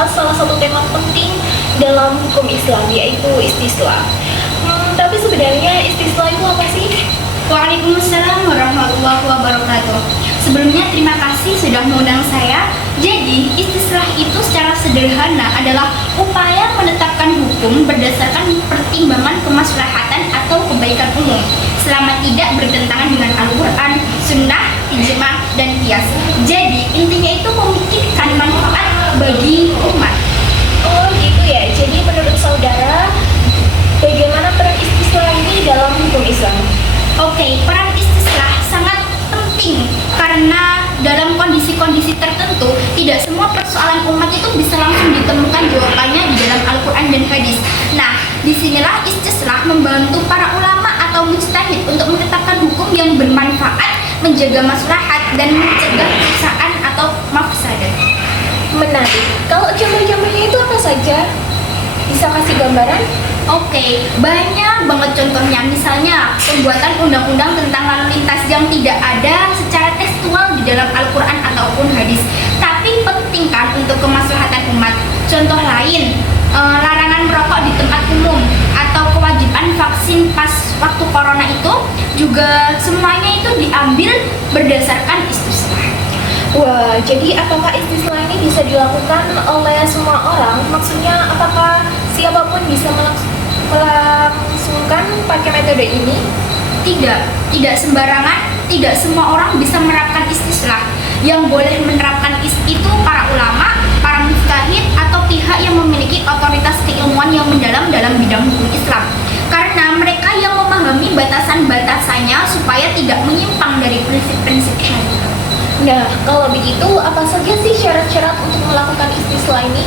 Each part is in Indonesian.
membahas salah satu tema penting dalam hukum Islam, yaitu istisla. Tapi sebenarnya istisla itu apa sih? Waalaikumsalam warahmatullahi wabarakatuh. Sebelumnya terima kasih sudah mengundang saya. Jadi istislah itu secara sederhana adalah upaya menetapkan hukum berdasarkan pertimbangan kemaslahatan atau kebaikan umum selama tidak bertentangan dengan Al-Quran, Sunnah, Ijma, dan Qiyas. Jadi intinya itu memikirkan manfaat bagi umat. Oh gitu ya, jadi menurut saudara, bagaimana peran istislah ini dalam hukum Islam? Oke, peran istislah sangat penting karena dalam kondisi-kondisi tertentu tidak semua persoalan umat itu bisa langsung ditemukan jawabannya di dalam Al-Quran dan Hadis. Nah, disinilah istislah membantu para ulama atau mujtahid untuk menetapkan hukum yang bermanfaat, menjaga maslahat, dan mencegah kerusakan atau mafsadat. Menarik. Kalau contoh-contohnya itu apa saja? Bisa kasih gambaran? Oke, banyak banget contohnya. Misalnya, pembuatan undang-undang tentang lalu lintas yang tidak ada secara tekstual di dalam Al-Quran ataupun hadis. Tapi penting kan untuk kemaslahatan umat. Contoh lain, larangan merokok di tempat umum atau kewajiban vaksin pas waktu corona itu juga semuanya itu diambil berdasarkan istislah. Wah, jadi apakah istislah ini bisa dilakukan oleh semua orang? Maksudnya apakah siapapun bisa melangsungkan pakai metode ini? Tidak sembarangan, tidak semua orang bisa menerapkan istislah. Yang boleh menerapkan itu para ulama, para mujtahid, atau pihak yang memiliki otoritas keilmuan yang mendalam dalam bidang hukum Islam. Karena mereka yang memahami batasan-batasannya supaya tidak menyimpang dari prinsip-prinsip syariat. Nah, kalau begitu apa saja sih syarat-syarat untuk melakukan istislah ini?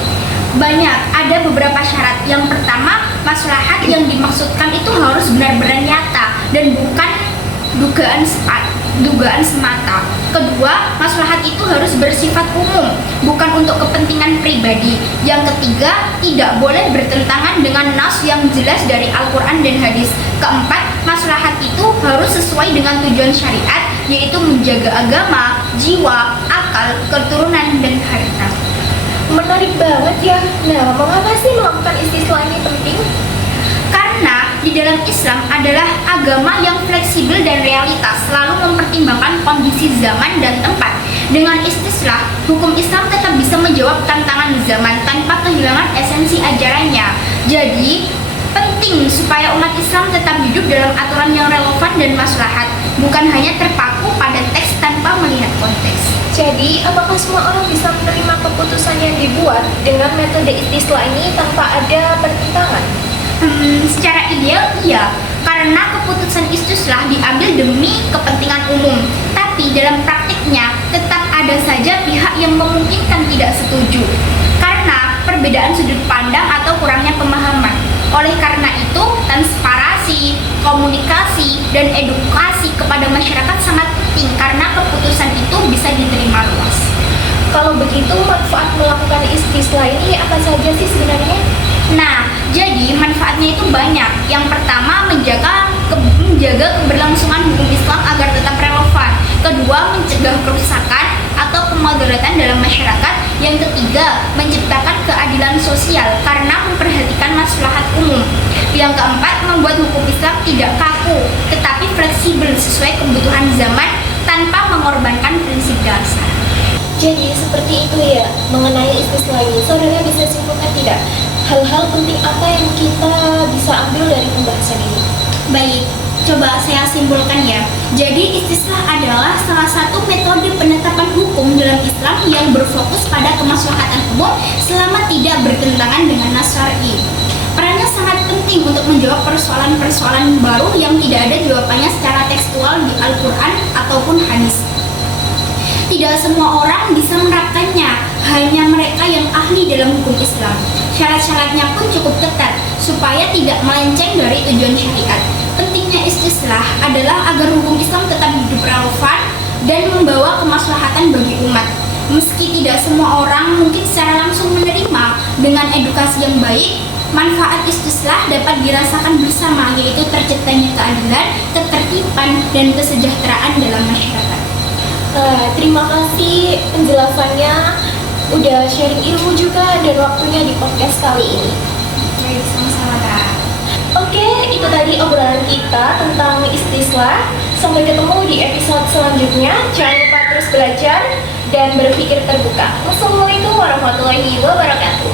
Banyak, ada beberapa syarat. Yang pertama, maslahat yang dimaksudkan itu harus benar-benar nyata dan bukan dugaan semata. Kedua, maslahat itu harus bersifat umum, bukan untuk kepentingan pribadi. Yang ketiga, tidak boleh bertentangan dengan nas yang jelas dari Al-Quran dan Hadis. Keempat, maslahat itu harus sesuai dengan tujuan syariat, yaitu menjaga agama, jiwa, akal, keturunan, dan harta. Menarik banget ya. Nah, mengapa sih melakukan istislah ini penting? Karena di dalam Islam adalah agama yang fleksibel dan realitas, selalu mempertimbangkan kondisi zaman dan tempat. Dengan istislah, hukum Islam tetap bisa menjawab tantangan zaman tanpa kehilangan esensi ajarannya. Jadi, penting supaya umat Islam tetap hidup dalam aturan yang relevan dan maslahat, bukan hanya terpaku pada teks tanpa melihat konteks. Jadi, apakah semua orang bisa menerima keputusan yang dibuat dengan metode istislah ini tanpa ada pertentangan? Secara ideal iya, karena keputusan istislah diambil demi kepentingan umum. Tapi dalam praktiknya tetap ada saja pihak yang memungkinkan tidak setuju karena perbedaan sudut pandang atau kurangnya pemahaman. Oleh karena itu, transparansi, komunikasi, dan edukasi kepada masyarakat sangat penting karena keputusan itu bisa diterima luas. Kalau begitu, manfaat melakukan istislah ini apa saja sih sebenarnya? Nah, jadi manfaatnya itu banyak. Yang pertama, menjaga keberlangsungan hukum Islam agar tetap relevan. Kedua, mencegah kerusakan atau kemudaratan dalam masyarakat. Yang ketiga, menciptakan keadilan sosial karena memperhatikan maslahat umum. Yang keempat, membuat hukum Islam tidak kaku, tetapi fleksibel sesuai kebutuhan zaman tanpa mengorbankan prinsip dasar. Jadi seperti itu ya, mengenai istislah ini, saudara bisa simpulkan tidak? Hal-hal penting apa yang kita bisa ambil dari pembahasan ini? Baik, coba saya simpulkan ya. Jadi istislah adalah salah satu metode penetapan hukum dalam Islam yang berfokus pada kemaslahatan umum selama tidak bertentangan dengan nas syar'i. Perannya sangat penting untuk menjawab persoalan-persoalan baru yang tidak ada jawabannya secara tekstual di Al-Quran ataupun hadis. Tidak semua orang bisa menerapkannya, hanya mereka yang ahli dalam hukum Islam. Syarat-syaratnya pun cukup ketat, supaya tidak melenceng dari tujuan syariat. Pentingnya istislah adalah agar hukum Islam tetap hidup relevan dan membawa kemaslahatan bagi umat. Meski tidak semua orang mungkin secara langsung menerima, dengan edukasi yang baik, manfaat istislah dapat dirasakan bersama, yaitu terciptanya keadilan, ketertiban, dan kesejahteraan dalam masyarakat. Terima kasih penjelasannya. udah sharing ilmu juga dan waktunya di podcast kali ini. Baik, sama-sama Kak. Oke, itu tadi obrolan kita tentang istislah. Sampai ketemu di episode selanjutnya. Jangan lupa terus belajar dan berpikir terbuka. Wassalamualaikum warahmatullahi wabarakatuh.